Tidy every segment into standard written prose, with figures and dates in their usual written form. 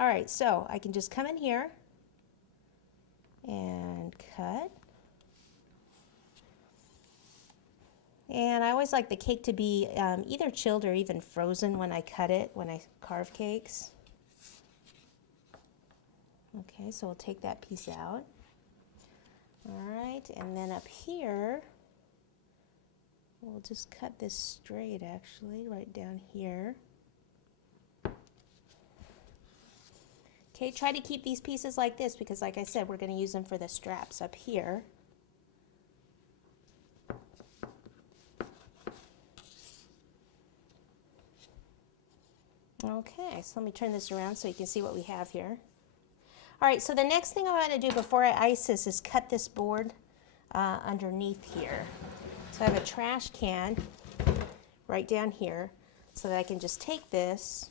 All right, so I can just come in here and cut. And I always like the cake to be either chilled or even frozen when I cut it, when I carve cakes. Okay, so we'll take that piece out. All right, and then up here, we'll just cut this straight actually, right down here. Okay, try to keep these pieces like this because like I said, we're going to use them for the straps up here. Okay, so let me turn this around so you can see what we have here. All right, so the next thing I want to do before I ice this is cut this board underneath here. So I have a trash can right down here so that I can just take this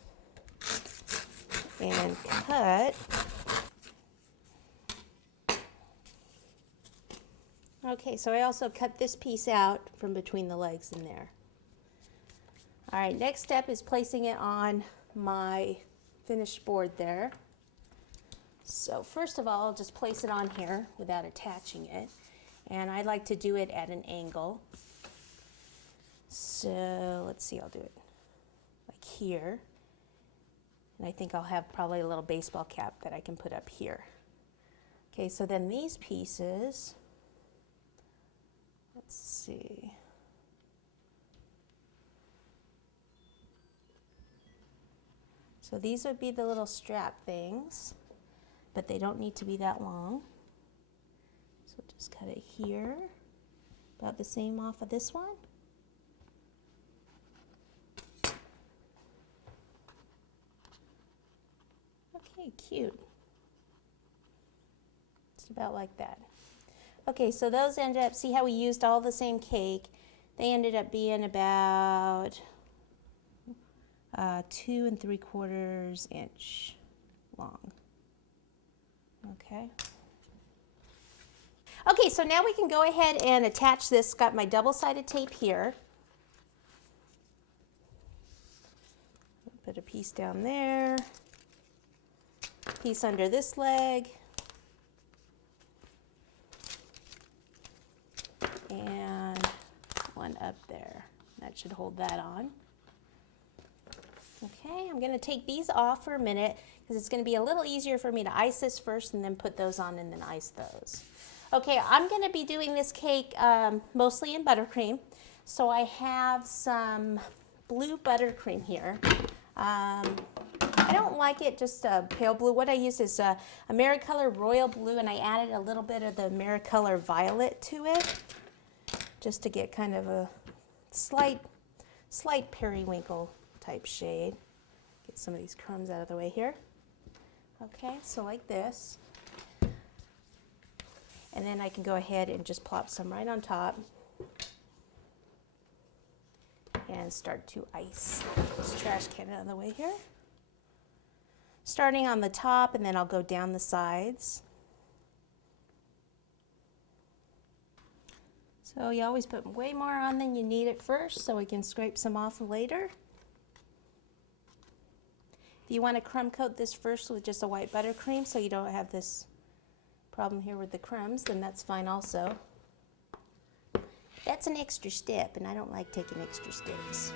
and cut. Okay, so I also cut this piece out from between the legs in there. All right, next step is placing it on my finished board there. So first of all, I'll just place it on here without attaching it. And I like to do it at an angle. So let's see, I'll do it like here. And I think I'll have probably a little baseball cap that I can put up here. Okay, so then these pieces, let's see. So these would be the little strap things, but they don't need to be that long. So just cut it here, about the same off of this one. Okay, cute. Just about like that. Okay, so those ended up, see how we used all the same cake? They ended up being about 2 3/4 inch long. Okay. Okay, so now we can go ahead and attach this. Got my double-sided tape here. Put a piece down there, piece under this leg, and one up there. That should hold that on. Okay, I'm going to take these off for a minute because it's going to be a little easier for me to ice this first and then put those on and then ice those. Okay, I'm going to be doing this cake mostly in buttercream. So I have some blue buttercream here. I don't like it just pale blue. What I use is AmeriColor Royal Blue, and I added a little bit of the AmeriColor Violet to it just to get kind of a slight periwinkle type shade. Get some of these crumbs out of the way here. Okay, so like this. And then I can go ahead and just plop some right on top and start to ice. This trash can out of the way here. Starting on the top, and then I'll go down the sides. So you always put way more on than you need at first so we can scrape some off later. If you want to crumb coat this first with just a white buttercream so you don't have this problem here with the crumbs, then that's fine also. That's an extra step, and I don't like taking extra steps.